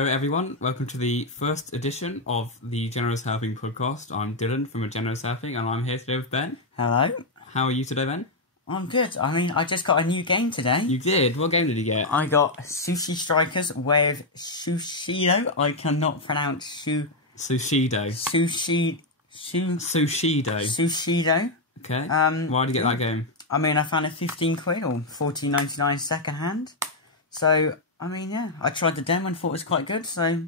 Hello everyone, welcome to the first edition of the Generous Helping podcast. I'm Dylan from A Generous Helping and I'm here today with Ben. Hello. How are you today, Ben? I'm good. I just got a new game today. You did? What game did you get? I got Sushi Strikers with Sushido. I cannot pronounce Sushido. Sushido. Okay. Why did you get that game? I found it 15 quid or 14.99 second hand. So, yeah, I tried the demo and thought it was quite good, so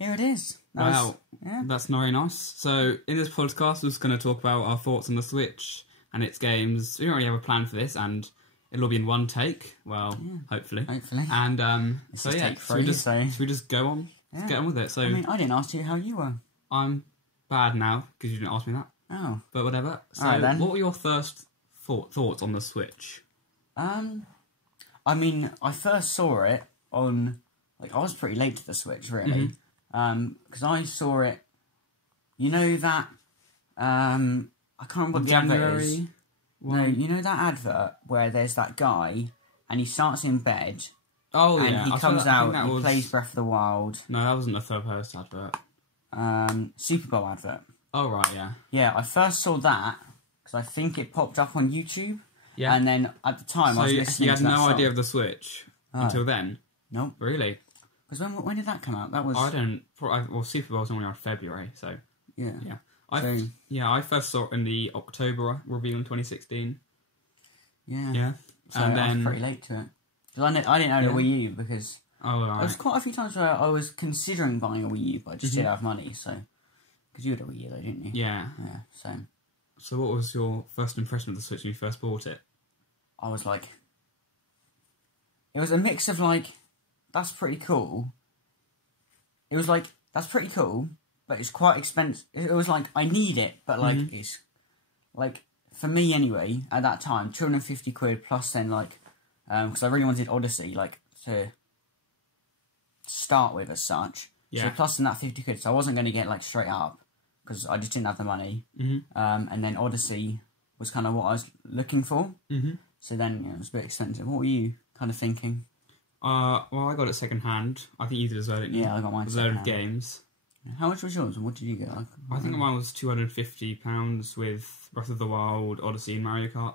here it is. That's very nice. So, in this podcast, we're just going to talk about our thoughts on the Switch and its games. We don't really have a plan for this, and it'll all be in one take. Well, hopefully. And, should we just go on? Let's get on with it. So, I didn't ask you how you were. I'm bad now, because you didn't ask me that. Oh. But whatever. So, right, then. What were your first thoughts on the Switch? I first saw it on... I was pretty late to the Switch, really. Because I saw it... You know that... I can't remember what the advert is. No, you know that advert where there's that guy and he starts in bed... Oh, and yeah. he comes out and he plays Breath of the Wild. No, that wasn't a third-post advert. Super Bowl advert. Oh, right, yeah. Yeah, I first saw that because I think it popped up on YouTube. Yeah. And then at the time I was listening to that you had no song. idea of the Switch until then? Nope. Really? Because when did that come out? That was... Well, Super Bowl's only around February, so... Yeah. Yeah. I first saw it in the October review in 2016. Yeah. Yeah. So and I was pretty late to it. Because I didn't own a Wii U because... Oh, right. There was quite a few times where I was considering buying a Wii U, but I just didn't have money, so... Because you had a Wii U though, didn't you? Yeah. Yeah, so... So what was your first impression of the Switch when you first bought it? I was like... It was a mix of like, that's pretty cool. It was like, that's pretty cool, but it's quite expensive. It was like, I need it, but like, it's... Like, for me anyway, at that time, 250 quid plus then like... Because I really wanted Odyssey, like, to start with as such. Yeah. So plus then that 50 quid, so I wasn't going to get like straight up, because I just didn't have the money. And then Odyssey was kind of what I was looking for. So then it was a bit expensive. What were you kind of thinking? Well, I got it second hand. I think you did as well, didn't you? Yeah, I got mine second hand. A load of games. How much was yours and what did you get? I think mine was £250 with Breath of the Wild, Odyssey and Mario Kart.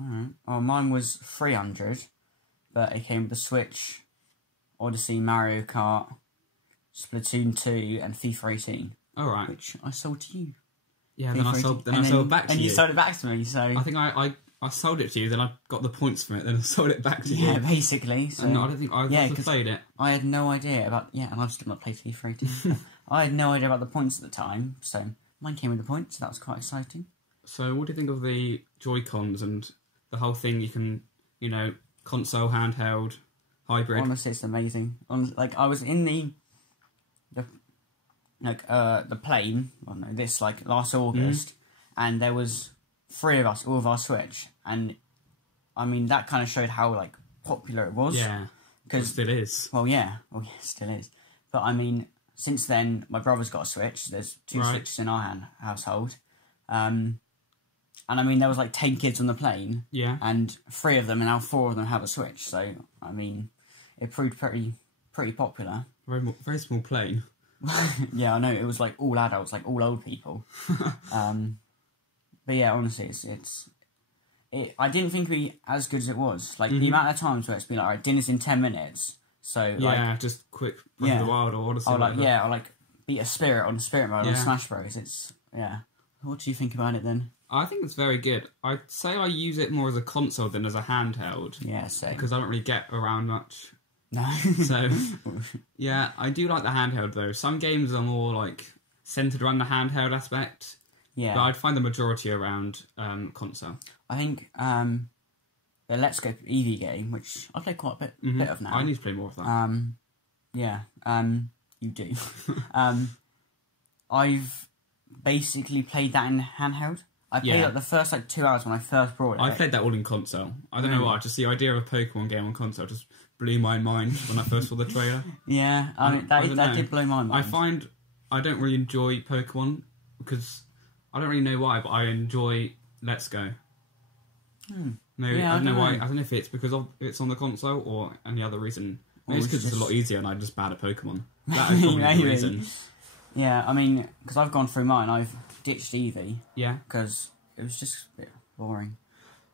Alright. Oh, mine was 300, but it came with the Switch, Odyssey, Mario Kart, Splatoon 2 and FIFA 18. Alright. Which I sold to you. Yeah, then I sold it back to you. And you sold it back to me, so... I think I sold it to you, then I got the points from it, then I sold it back to you. Yeah, basically. So, and I don't think I played it. I had no idea about... Yeah, and I've still not played FIFA 18. I had no idea about the points at the time, so mine came with the points, so that was quite exciting. So what do you think of the Joy-Cons and the whole thing you can, console, handheld, hybrid? Honestly, it's amazing. I was in the plane, last August, and there was 3 of us, all of our Switch, and that kind of showed how popular it was. Yeah, because it still is. Well, yeah, it still is. But since then, my brother's got a Switch. There's 2 Switches in our household, and there was 10 kids on the plane. Yeah, and 3 of them, and now 4 of them have a Switch. So it proved pretty popular. Very, very small plane. Yeah, I know, it was all adults, all old people. But yeah, honestly, I didn't think it'd be as good as it was. The amount of times where it's been alright, dinner's in 10 minutes. So just quick Breath of the Wild or Odyssey. Or beat a Spirit on Spirit Mode on Smash Bros. What do you think about it then? I think it's very good. I'd say I use it more as a console than as a handheld. Yeah, same. Because I don't really get around much. No. So, yeah, I do like the handheld though. Some games are more centered around the handheld aspect. Yeah. But I'd find the majority around console. I think the Let's Go Eevee game, which I play quite a bit of now. I need to play more of that. You do. I've basically played that in handheld. I played the first 2 hours when I first brought it. I played that all in console. I don't know why, just the idea of a Pokemon game on console just blew my mind when I first saw the trailer. Yeah, that did blow my mind. I find I don't really enjoy Pokemon because I don't really know why, but I enjoy Let's Go. Maybe I don't know why. I don't know if it's because it's on the console or any other reason. Maybe it's because it's a lot easier and I'm just bad at Pokemon. That is probably the reason. Yeah, I mean, because I've gone through mine, I've ditched Eevee. Yeah. Because it was just a bit boring.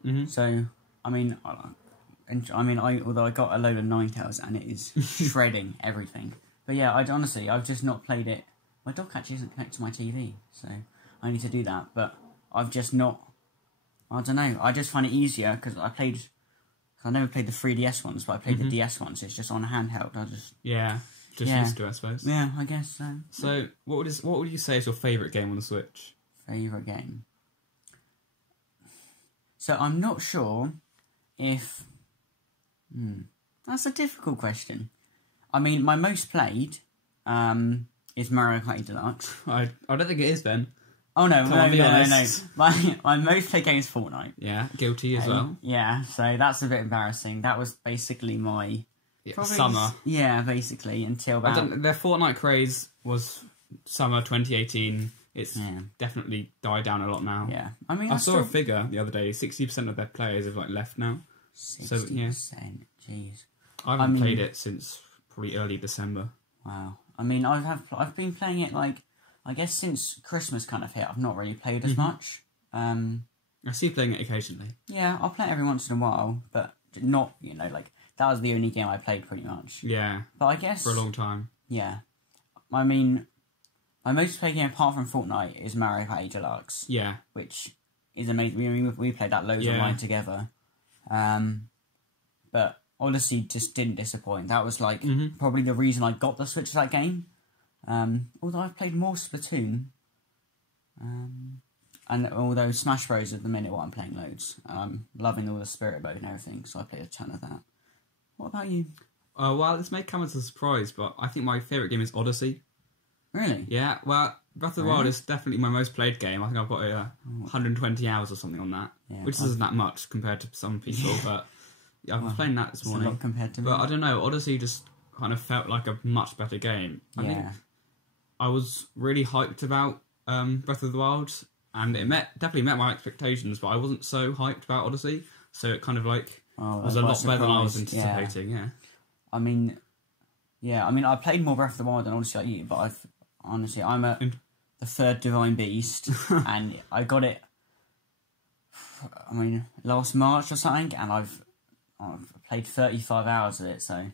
Mm-hmm. So, I mean, although I got a load of Ninetales and it is shredding everything. But yeah, I've just not played it. My dog actually isn't connected to my TV, so I need to do that. But I've just not. I don't know. I just find it easier because I never played the 3DS ones, but I played the DS ones. It's just on handheld. Used to it, I suppose. Yeah, I guess so. So, what would you say is your favourite game on the Switch? Favourite game. So I'm not sure if. That's a difficult question. I mean, my most played is Mario Party Deluxe. I don't think it is, Ben. Oh no, no. My most played game is Fortnite. Yeah, guilty as well. Yeah, so that's a bit embarrassing. That was basically my summer. Yeah, basically until about their Fortnite craze was summer 2018. It's definitely died down a lot now. Yeah, I mean, I saw a figure the other day. 60% of their players have left now. 60%. So, yeah. Jeez. I haven't played it since probably early December. Wow. I mean, I've been playing it I guess since Christmas kind of hit. I've not really played as much. I see you playing it occasionally. Yeah, I'll play it every once in a while, but not that was the only game I played pretty much. Yeah. But I guess for a long time. Yeah. I mean, my most played game apart from Fortnite is Mario Party Deluxe. Yeah. Which is amazing. We played that loads online together. But Odyssey just didn't disappoint. That was probably the reason I got the Switch to that game. Although I've played more Splatoon. And although Smash Bros at the minute what I'm playing loads. I'm loving all the Spirit Mode and everything, so I played a ton of that. What about you? Well, this may come as a surprise, but I think my favourite game is Odyssey. Really? Yeah, well, Breath of the Wild is definitely my most played game. I think I've got 120 hours or something on that, which isn't that much compared to some people, but yeah, I was playing that this morning. A lot compared to me. But I don't know, Odyssey just kind of felt like a much better game. I think I was really hyped about Breath of the Wild, and it definitely met my expectations, but I wasn't so hyped about Odyssey, so it kind of was a lot better than I was anticipating. Yeah. I mean, I played more Breath of the Wild than Odyssey like you, but I'm at the third Divine Beast, and I got it. I mean, last March or something, and I've played 35 hours of it. So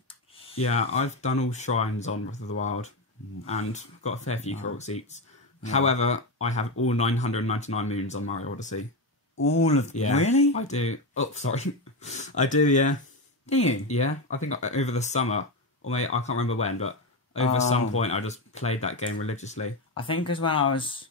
yeah, I've done all shrines on Breath of the Wild, and got a fair few Korok seats. Yeah. However, I have all 999 moons on Mario Odyssey. All of them? Yeah, really? I do. Oh, sorry, I do. Yeah. Do you? Yeah, I think over the summer, or maybe I can't remember when, but over some point I just played that game religiously. I think because when I was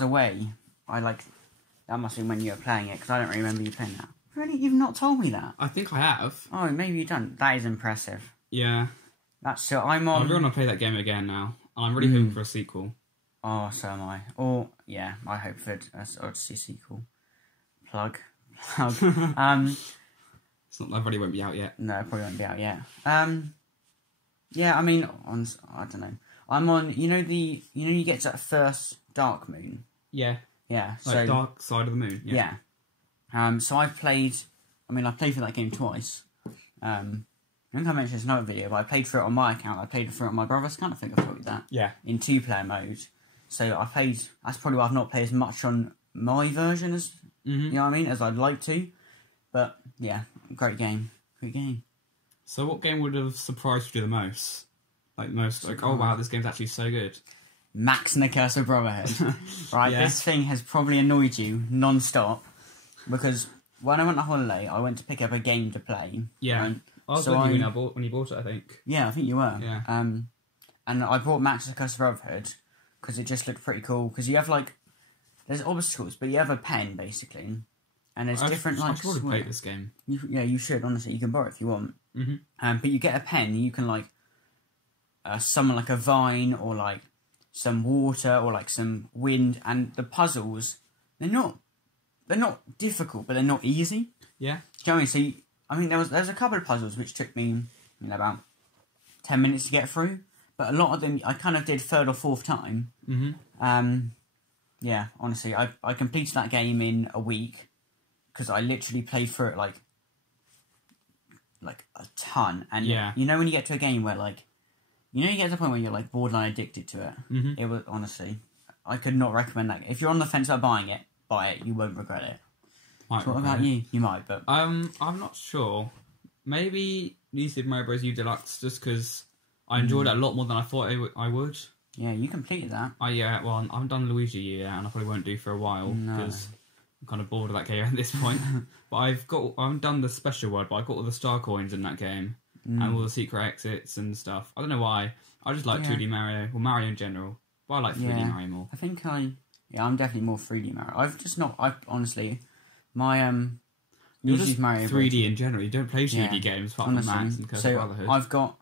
away, that must be when you were playing it, because I don't really remember you playing that. Really? You've not told me that? I think I have. Oh, maybe you don't. That is impressive. Yeah. I'm on... I really want to play that game again now. I'm really hoping for a sequel. Oh, so am I. Or, yeah, I hope for an Odyssey sequel. Plug. It's not that really won't be out yet. No, it probably won't be out yet. Yeah, I mean, I don't know. I'm on, you get to that first dark moon. Yeah. Yeah. Like dark side of the moon. Yeah. So I played for that game twice. I think I mentioned this in another video, but I played for it on my account. I played for it on my brother's account. I think I told you that. Yeah. In 2-player mode. So that's probably why I've not played as much on my version as, you know what I mean, as I'd like to. But, yeah, great game. Great game. So what game would have surprised you the most? Oh wow, this game's actually so good. Max and the Curse of Brotherhood. Right, This thing has probably annoyed you non-stop, because when I went on holiday, I went to pick up a game to play. Yeah, I was with you when you bought it, I think. Yeah, I think you were. Yeah. And I bought Max and the Curse of Brotherhood because it just looked pretty cool, because you have, there's obstacles, but you have a pen, basically. And there's different I should probably play this game. You should, honestly. You can borrow it if you want. Mm-hmm. But you get a pen, you can summon a vine, or some water, or some wind, and the puzzles, they're not difficult, but they're not easy. Yeah. Do you know what I mean? So there's a couple of puzzles which took me about 10 minutes to get through, but a lot of them I kind of did third or fourth time. Mm-hmm. Yeah, honestly, I completed that game in a week, because I literally played through it like a ton. And Yeah. you know when you get to a game where like, you get to the point where you're like borderline addicted to it. Mm-hmm. It was honestly, I could not recommend that. If you're on the fence about buying it, buy it. You won't regret it. So what about you? You might, but I'm not sure. Maybe New Super Mario Bros. U Deluxe, just because I enjoyed it a lot more than I thought I would. Yeah, you completed that. Yeah, well, I haven't done Luigi U yet, and I probably won't do for a while because I'm kind of bored of that game at this point. But I haven't done the special world, but I got all the star coins in that game and all the secret exits and stuff. I don't know why. I just like 2D Mario, or Mario in general. But I like 3D Mario more. I think I'm definitely more 3D Mario. I've honestly, my New Super Mario 3D in general. You don't play 2D games apart from Max and Curse of Brotherhood. I've got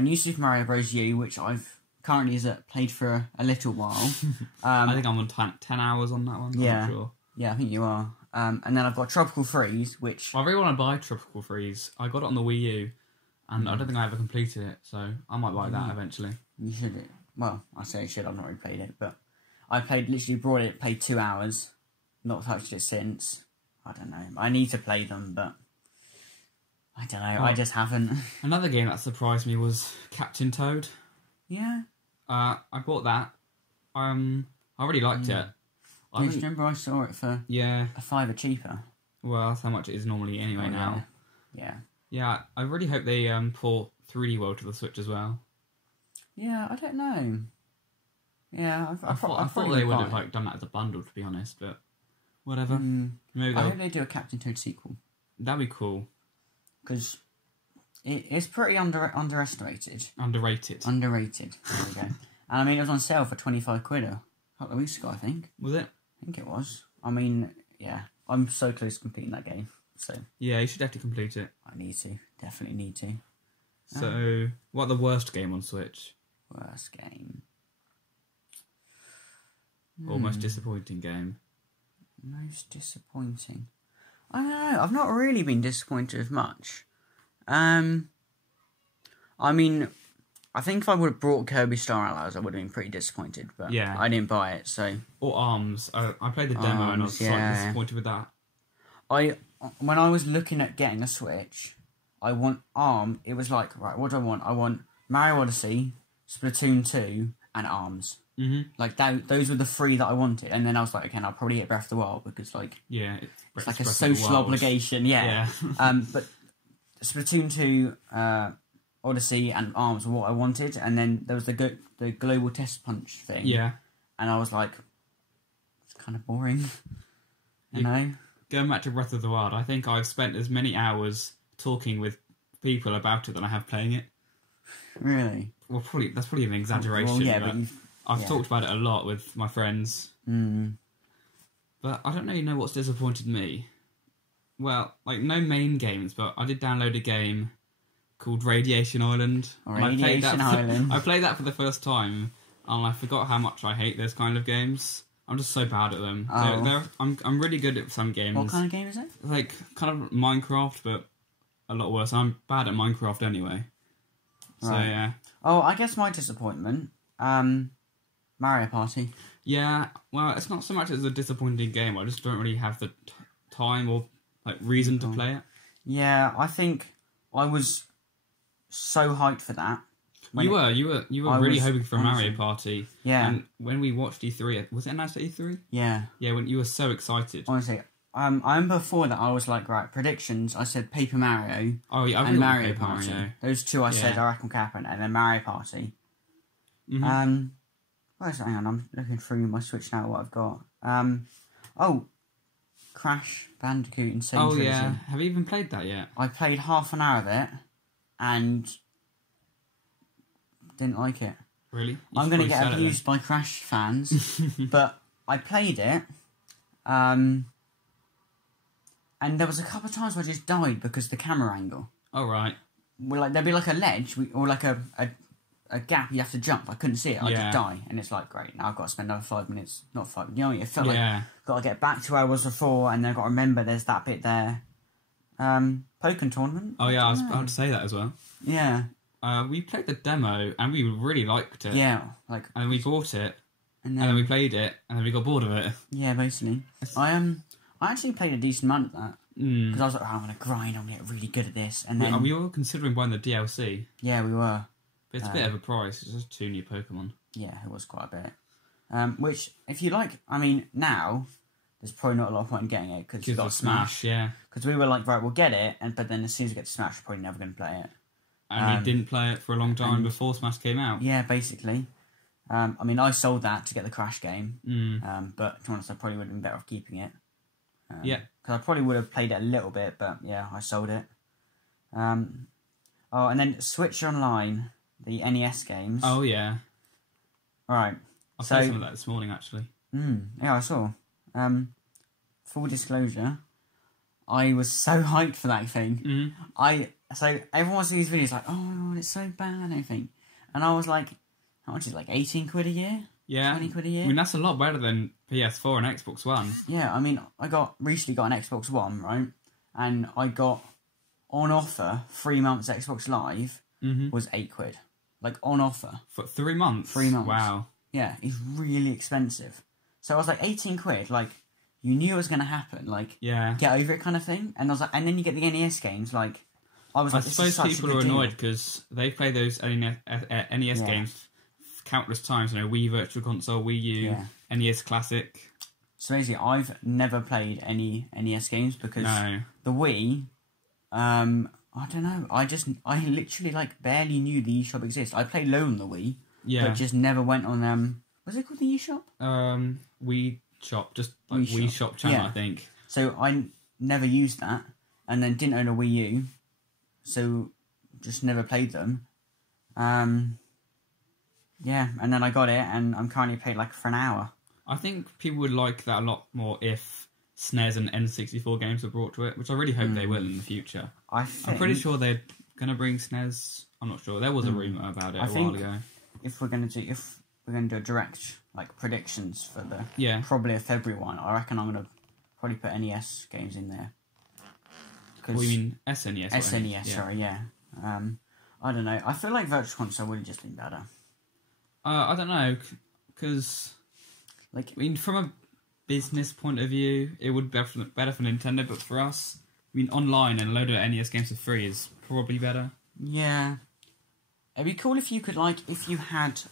New Super Mario Bros. U, which I've currently played for a little while. I think I'm on 10 hours on that one. I'm not sure. Yeah, I think you are. And then I've got Tropical Freeze, which... I really want to buy Tropical Freeze. I got it on the Wii U, and I don't think I ever completed it, so I might buy that eventually. You should. Well, I say you should. I've not really played it, but I played 2 hours, not touched it since. I don't know. I need to play them, but I don't know. I just haven't. Another game that surprised me was Captain Toad. Yeah. I bought that. I really liked it. Do you remember I saw it for a $5 cheaper? Well, that's how much it is normally anyway now. Yeah. Yeah, I really hope they port 3D World to the Switch as well. Yeah, I don't know. Yeah, I thought they would have done that as a bundle, to be honest, but whatever. Maybe I hope they do a Captain Toad sequel. That'd be cool. Because it's pretty underestimated. Underrated. There we go. And I mean, it was on sale for £25 a couple of weeks ago, I think. Was it? I think it was. I mean, yeah. I'm so close to completing that game. So yeah, you should definitely complete it. I need to. Definitely need to. So, what the worst game on Switch? Worst game. Or most disappointing game? Most disappointing. I don't know. I've not really been disappointed with much. I mean, I think if I would have brought Kirby Star Allies, I would have been pretty disappointed. But I didn't buy it, so. Or ARMS. I played the demo and I was slightly disappointed with that. When I was looking at getting a Switch, I want ARM. It was like, right, what do I want? I want Mario Odyssey, Splatoon 2, and ARMS. Mm-hmm. Like those were the three that I wanted, and then I was like, okay, I'll probably get Breath of the Wild because like it's like a social obligation, but Splatoon 2, Odyssey, and ARMS were what I wanted, and then there was the global test punch thing, and I was like, it's kind of boring, you know. Going back to Breath of the Wild, I think I've spent as many hours talking with people about it than I have playing it. Really? Well, that's probably an exaggeration. Well, but I've talked about it a lot with my friends. But I don't really know what's disappointed me. Well, like, no main games, but I did download a game called Radiation Island. I played that for the first time, and I forgot how much I hate those kind of games. I'm just so bad at them. I'm really good at some games. What kind of game is it? Like, kind of Minecraft, but a lot worse. I'm bad at Minecraft anyway. So, yeah. Oh, I guess my disappointment... Mario Party. Yeah, well, it's not so much as a disappointing game. I just don't really have the time or like reason to play it. Yeah, I think I was so hyped for that. You were really hoping for honestly, Mario Party. Yeah. And when we watched E3, was it announced at E3? Yeah. Yeah, when you were so excited. Honestly, I remember before that I was like, right, predictions. I said Paper Mario. Oh yeah, and Mario Party. Those two I said I reckon will happen, and then Mario Party. Mm-hmm. Hang on, I'm looking through my Switch now. What I've got. Crash Bandicoot Insane Trilogy. Yeah, have you even played that yet? I played half an hour of it, and didn't like it. Really? I'm going to get abused by Crash fans, but I played it, and there was a couple of times where I just died because of the camera angle. Oh, right. Well, like there'd be like a ledge or like a gap you have to jump. I couldn't see it. I just die, and it's like, great, now I've got to spend another 5 minutes. Not 5 minutes. You know, it felt like got to get back to where I was before, and then I've got to remember there's that bit there. Pokken Tournament. Oh yeah, I was about to say that as well. Yeah. We played the demo and we really liked it. Yeah, and we bought it, and then we played it, and then we got bored of it. Yeah, basically. I actually played a decent amount of that. Because I was like, oh, I'm going to grind, I'm going to get really good at this. And then we were considering buying the DLC. Yeah, we were. But it's a bit of a price. It's just 2 new Pokemon. Yeah, it was quite a bit. Which, if you like, I mean, now, there's probably not a lot of point in getting it, because you've got Smash. Yeah. Because we were like, right, we'll get it, but then as soon as we get to Smash, we're probably never going to play it. And we didn't play it for a long time before Smash came out. Yeah, basically. I mean, I sold that to get the Crash game. But to be honest, I probably would have been better off keeping it. Yeah. Because I probably would have played it a little bit, but yeah, I sold it. Oh, and then Switch Online, the NES games. Oh, yeah. Alright. I played some of that this morning, actually. Yeah, I saw. Full disclosure, I was so hyped for that thing. So everyone watching these videos like, oh my god, it's so bad and everything. And I was like, how much is it, like 18 quid a year? Yeah. 20 quid a year? I mean, that's a lot better than PS4 and Xbox One. Yeah, I mean, I recently got an Xbox One, right? And I got, on offer, 3 months Xbox Live was 8 quid. Like, on offer. For 3 months? 3 months. Wow. Yeah, it's really expensive. So I was like, 18 quid, like, you knew it was going to happen, like, get over it kind of thing. And I was like, and then you get the NES games, like, I suppose people are annoyed because they play those NES games countless times. You know, Wii Virtual Console, Wii U, NES Classic. So basically, I've never played any NES games because the Wii, I don't know. I literally like barely knew the eShop exists. I played low on the Wii, but just never went on. Was it called the eShop? Wii Shop, just like Wii Shop channel, I think. So I never used that, and then didn't own a Wii U. So, just never played them. Yeah, and then I got it, and I'm currently paid like for an hour. I think people would like that a lot more if SNES and N64 games were brought to it, which I really hope they will in the future. I'm pretty sure they're going to bring SNES. I'm not sure. There was a rumour about it a while ago. If we're going to do a direct like predictions for the probably a February one, I reckon I'm going to probably put NES games in there. What do you mean SNES? SNES, sorry, yeah. I don't know. I feel like Virtual Console would have just been better. I don't know, because I mean, from a business point of view, it would be better for Nintendo, but for us, I mean, online and a load of NES games for free is probably better. Yeah. It'd be cool if you could, like, if you had,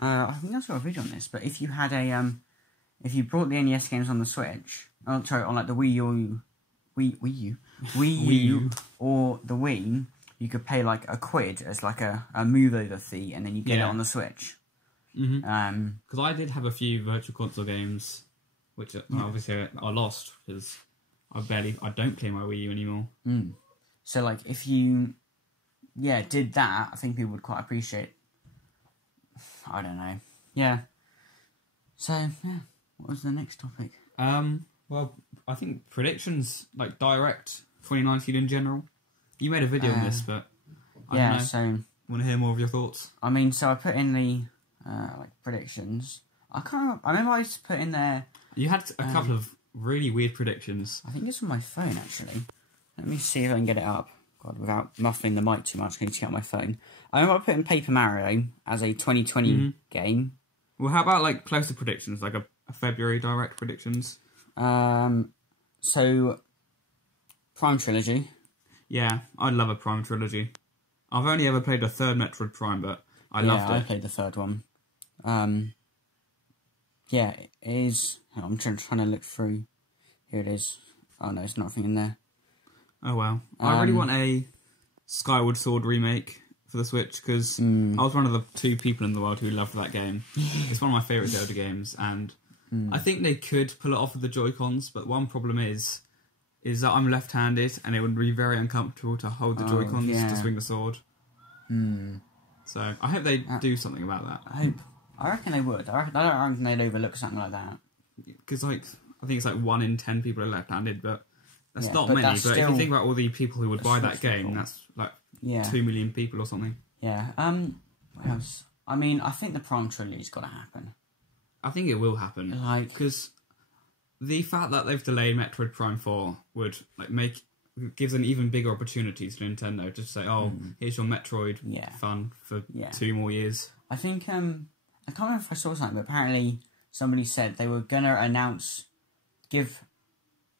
I think that's got a video on this, but if you had if you brought the NES games on the Switch, on like the Wii U, or the Wii, you could pay like £1 as like a move over fee, and then you get it on the Switch. Because I did have a few Virtual Console games, which obviously I lost because I don't play my Wii U anymore. So like if you did that, I think people would quite appreciate. I don't know. Yeah. So yeah, what was the next topic? Well, I think predictions, like Direct 2019 in general. You made a video on this, but I don't know. So want to hear more of your thoughts? I mean, so I put in the like predictions. I can't remember. I remember I used to put in there. You had a couple of really weird predictions. I think it's on my phone actually. Let me see if I can get it up. God, without muffling the mic too much, I need to get on my phone. I remember I put in Paper Mario as a 2020 game. Well, how about like closer predictions, like a February Direct predictions? So Prime Trilogy. Yeah, I love a Prime Trilogy. I've only ever played the third Metroid Prime, but I loved it. I played the third one. Yeah, it is. I'm trying to look through. Here it is. Oh no, it's nothing in there. Oh well. I really want a Skyward Sword remake for the Switch, because I was one of the 2 people in the world who loved that game. It's one of my favourite Zelda games, and I think they could pull it off with the Joy-Cons, but one problem is that I'm left-handed, and it would be very uncomfortable to hold the Joy-Cons to swing the sword. So I hope they do something about that. I reckon they would. I don't reckon they'd overlook something like that. Because I think it's like 1 in 10 people are left-handed, but that's not many. But if you think about all the people who would buy that game, that's like 2 million people or something. Yeah. What else? I mean, I think the Prime Trilogy's got to happen. I think it will happen. Because the fact that they've delayed Metroid Prime 4 would gives an even bigger opportunity to Nintendo to say, here's your Metroid fun for 2 more years. I think, I can't remember if I saw something, but apparently somebody said they were going to give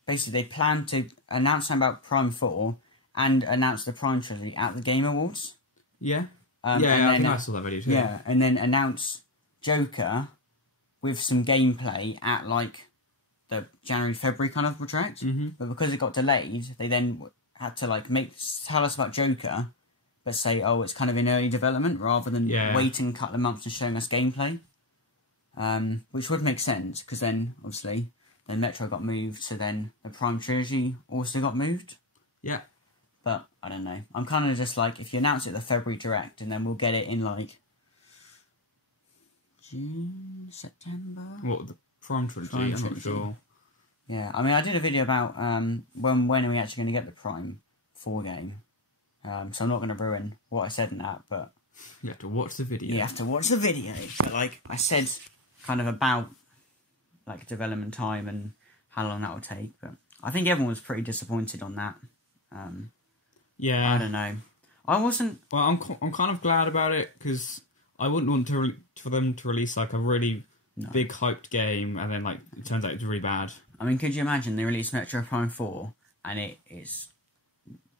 basically they plan to announce something about Prime 4 and announce the Prime trilogy at the Game Awards. Yeah. I think I saw that video too. Yeah, and then announce Joker with some gameplay at like the January-February kind of project. But because it got delayed, they then had to like tell us about Joker, but say, oh, it's kind of in early development rather than waiting a couple of months and showing us gameplay. Which would make sense, because then, obviously, then Metro got moved, so then the Prime Trilogy also got moved. Yeah. But, I don't know. I'm kind of just like, if you announce it at the February Direct, and then we'll get it in, like, June, September? What, the Prime Trilogy? I'm not sure. Yeah, I mean, I did a video about when are we actually going to get the Prime 4 game. So I'm not going to ruin what I said in that, but... You have to watch the video. You have to watch the video. But, like, I said kind of about, like, development time and how long that will take, but I think everyone was pretty disappointed on that. Yeah. I don't know. I wasn't... Well, I'm kind of glad about it, because I wouldn't want for them to release, like, a really big hyped game, and then, like, it turns out it's really bad. I mean, could you imagine they release Metro Prime 4, and it is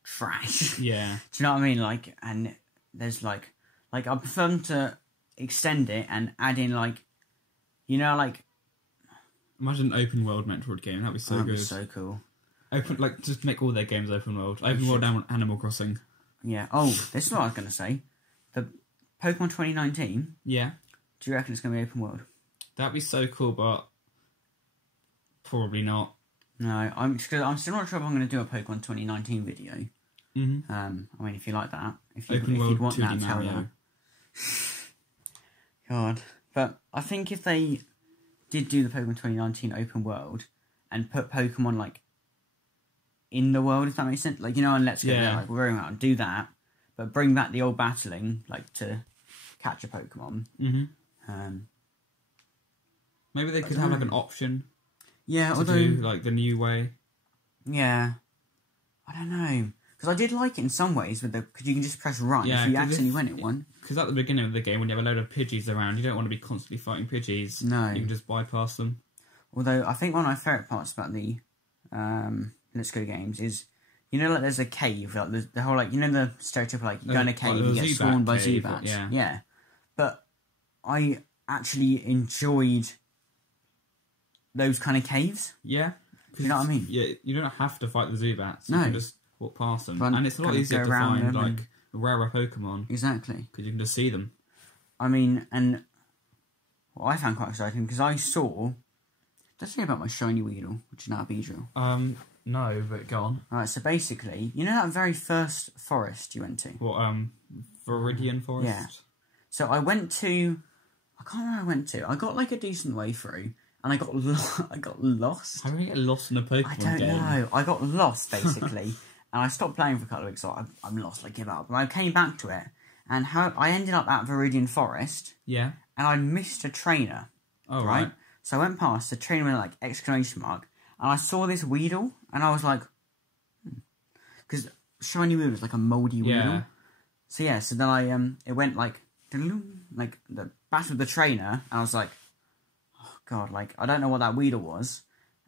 trash? Yeah. Do you know what I mean? Like, and there's, like, I prefer them to extend it and add in, like, you know, like... Imagine an open world Metroid game. That'd be so good. That'd be so cool. Just make all their games open world. Open world Animal Crossing. Yeah. Oh, this is what I was going to say. The Pokemon 2019. Yeah. Do you reckon it's going to be open world? That'd be so cool, but probably not. No, I'm still not sure if I'm going to do a Pokemon 2019 video. Mm-hmm. I mean, if you like that, if open world you'd want 2D that, Mario. tell me. God, but I think if they did do the Pokemon 2019 open world and put Pokemon like in the world, if that makes sense, like, you know, and Let's Go, like, we're going out and do that, but bring back the old battling, like, to catch a Pokemon. Maybe they could have like an option. Yeah, to do like the new way. Yeah, I don't know, because I did like it in some ways with because you can just press run if you accidentally went at one. Because at the beginning of the game, when you have a load of Pidgeys around, you don't want to be constantly fighting Pidgeys. No, you can just bypass them. Although I think one of my favourite parts about the Let's Go games is, you know, like there's a cave, like the whole, like, you know, the stereotype, like you go in a cave, you get swarmed by Zubats. Yeah, but I actually enjoyed those kind of caves. Yeah. You know what I mean? Yeah, you don't have to fight the Zubats. You can just walk past them. Run, and it's a lot easier to find, like, rarer Pokemon. Exactly. Because you can just see them. I mean, and what I found quite exciting, because I saw... Did I say about my shiny Weedle, which is now a Beedrill? No, but go on. Alright, so basically, you know that very first forest you went to? What, Viridian Forest? Yeah. So I went to... I can't remember where I went to. I got, like, a decent way through. And I got lost. How do you get lost in a Pokemon game? I don't know. I got lost, basically. And I stopped playing for a couple of weeks, so I'm lost, I give up. But I came back to it, and I ended up at Viridian Forest. Yeah. And I missed a trainer. Oh, right. So I went past, the trainer with, like, exclamation mark, and I saw this Weedle, and I was like... Because shiny Weedle is like a mouldy Weedle. So yeah, so then I, it went, like the battle with the trainer, and I was like... God, like, I don't know what that Weedle was.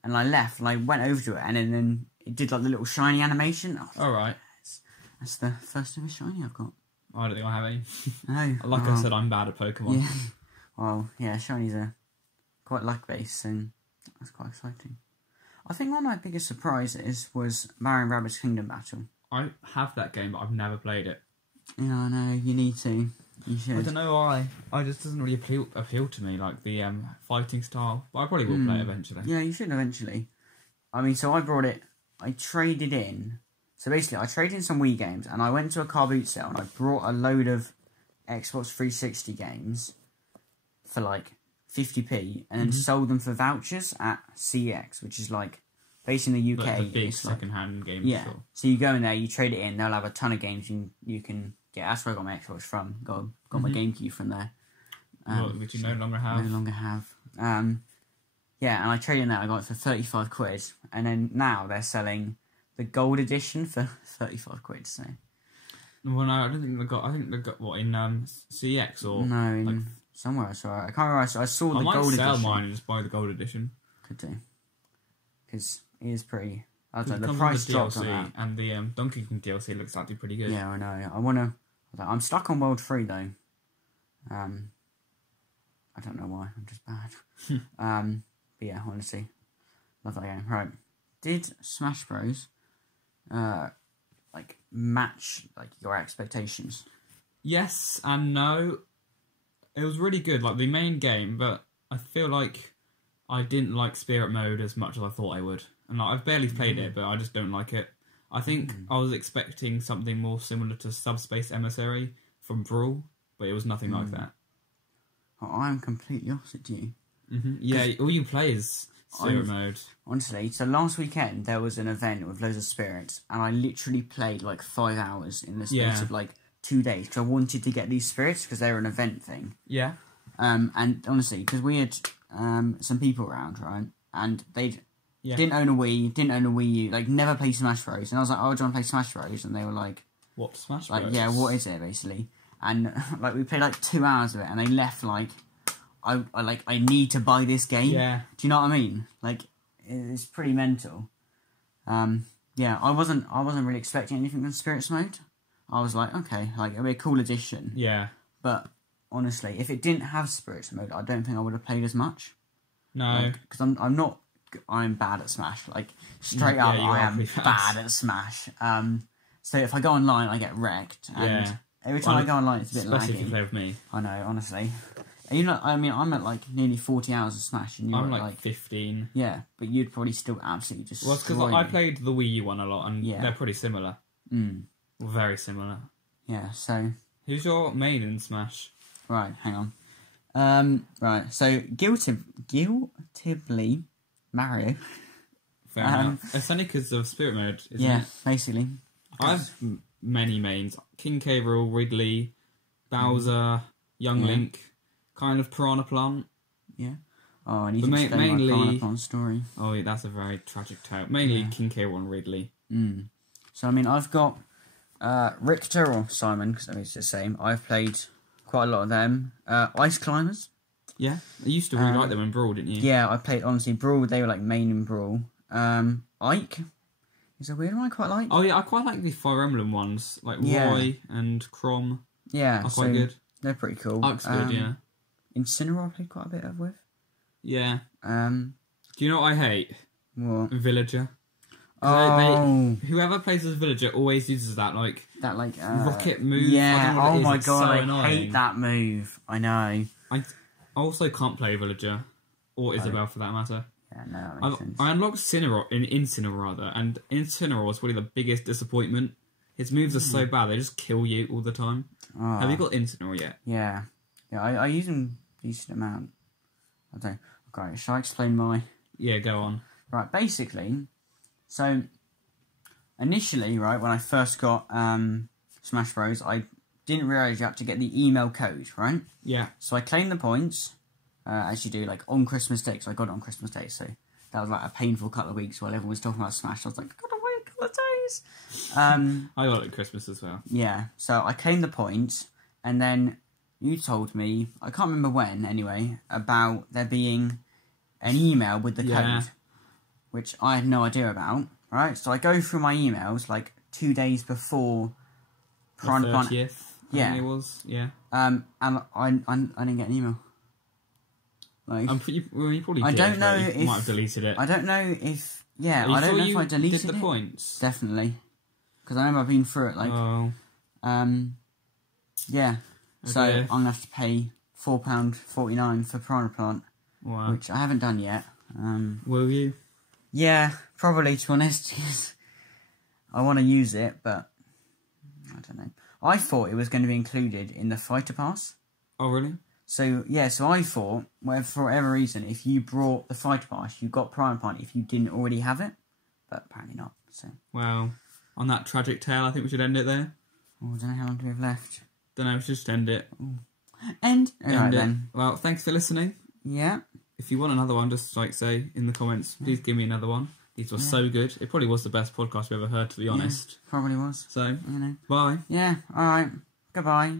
And I left, and I went over to it, and then it did, like, the little shiny animation. Alright. That's the first ever shiny I've got. I don't think I have any. No. Like I said, I'm bad at Pokemon. Yeah. Well, yeah, shinies are quite luck-based, and that's quite exciting. I think one of my biggest surprises was Mario & Rabbids Kingdom Battle. I have that game, but I've never played it. Yeah, I know, you need to. You should. I don't know why. It just doesn't really appeal to me, like the fighting style. But I probably will play it eventually. Yeah, you should eventually. I mean, so I traded in. So basically, I traded in some Wii games, and I went to a car boot sale, and I brought a load of Xbox 360 games for like 50p, and then sold them for vouchers at CEX, which is like, based in the UK. Like the big second-hand game store. So you go in there, you trade it in, they'll have a ton of games you can... Yeah, that's where I got my Xbox from. Got my GameCube from there. Which you no longer have. No longer have. Yeah, and I traded in that. I got it for 35 quid. And then now they're selling the gold edition for 35 quid. So. Well, no, I don't think they got... I think they got, what, in CX or... No, in like, somewhere I saw it. I can't remember. I saw the gold edition. I might sell mine and just buy the gold edition. Could do. Because is pretty. I don't know. The The price DLC dropped on that. and the Donkey Kong DLC looks actually pretty good. Yeah, I know. I'm stuck on World 3 though. I don't know why. I'm just bad. But yeah, honestly, love that game. Right. Did Smash Bros. Like match like your expectations? Yes and no. It was really good, like the main game, but I feel like I didn't like Spirit Mode as much as I thought I would. And like, I've barely played it, but I just don't like it. I think I was expecting something more similar to Subspace Emissary from Brawl, but it was nothing like that. Oh, I'm completely opposite to you. Yeah, all you play is Spirit Mode. Honestly, so last weekend there was an event with loads of spirits, and I literally played like 5 hours in the space of like 2 days because I wanted to get these spirits because they're an event thing. Yeah. And honestly, because we had some people around, right, and they didn't own a Wii, didn't own a Wii U, like never played Smash Bros. And I was like, oh, do you want to play Smash Bros? And they were like, what, Smash Bros? Like, yeah, what is it basically? And like we played like 2 hours of it, and they left like, I need to buy this game. Yeah. Do you know what I mean? Like, it's pretty mental. Yeah, I wasn't really expecting anything from Spirits Mode. I was like, okay, like it'll be a cool addition. Yeah. But honestly, if it didn't have Spirits Mode, I don't think I would have played as much. No. Because I'm bad at Smash. Like, straight up, I am bad at Smash. So if I go online, I get wrecked. And every time I go online, it's a bit laggy. Especially if you play with me. I know, honestly. And you know, I mean, I'm at like nearly 40 hours of Smash, and you're I'm at like 15. Yeah, but you'd probably still absolutely just. Well, it's because I played the Wii U one a lot, and they're pretty similar. Very similar. Yeah. So. Who's your main in Smash? Right. Hang on. Right. So guiltily Mario. Fair enough. It's only because of Spirit Mode, isn't it? Basically. I have many mains: King K. Rool, Ridley, Bowser, Young Link. Kind of Piranha Plant. Yeah. Oh, I need to explain my Piranha Plant story. Oh, yeah, that's a very tragic tale. Mainly King K. and Ridley. So, I mean, I've got Richter or Simon, because it's the same. I've played quite a lot of them. Ice Climbers. Yeah. I used to really like them in Brawl, didn't you? Yeah, I played, honestly, Brawl. They were like main in Brawl. Ike is a weird one I quite like. Oh, yeah, I quite like the Fire Emblem ones. Like Roy and Chrom. Yeah. Are quite good. They're pretty cool. Ike's good, yeah. Incineroar I played quite a bit of with. Yeah. Do you know what I hate? What? Villager. Whoever plays as Villager always uses that rocket move. Yeah. Oh my god, so I hate that move. I know. I also can't play Villager or Isabelle for that matter. Yeah, no, that makes sense. I unlocked Incineroar, and Incineroar is probably the biggest disappointment. His moves are so bad; they just kill you all the time. Oh. Have you got Incineroar yet? Yeah. I use him a decent amount. I don't. Okay, shall I explain my? Yeah, go on. Right, basically, so initially, right when I first got Smash Bros, I didn't realise you had to get the email code, right? Yeah. So I claimed the points, as you do, like on Christmas Day. So I got it on Christmas Day. So that was like a painful couple of weeks while everyone was talking about Smash. I was like, I gotta wait a couple of days. I got it at Christmas as well. Yeah. So I claimed the points, and then you told me, I can't remember when anyway, about there being an email with the code, which I had no idea about. Right. So I go through my emails like 2 days before Piranha Plant. 30th. Yeah, it was. Yeah. And I didn't get an email. Like, you probably did. I don't know if you might have deleted it. I don't know if I don't know if I deleted did the points. Definitely, because I remember I've been through it. Like, yeah. Okay. So I'm gonna have to pay £4.49 for Piranha Plant, which I haven't done yet. Will you? Yeah, probably. To be honest, I want to use it, but I don't know. I thought it was going to be included in the Fighter Pass. Oh, really? So, yeah, so I thought, for whatever reason, if you brought the Fighter Pass, you got Piranha Plant if you didn't already have it. But apparently not, so. Well, on that tragic tale, I think we should end it there. Oh, I don't know how long do we have left. Don't know, we should just end it. Ooh. End it. Then. Well, thanks for listening. Yeah. If you want another one, just say in the comments, please give me another one. These were so good. It probably was the best podcast we ever heard, to be honest. Probably was. So, bye. Yeah, alright. Goodbye.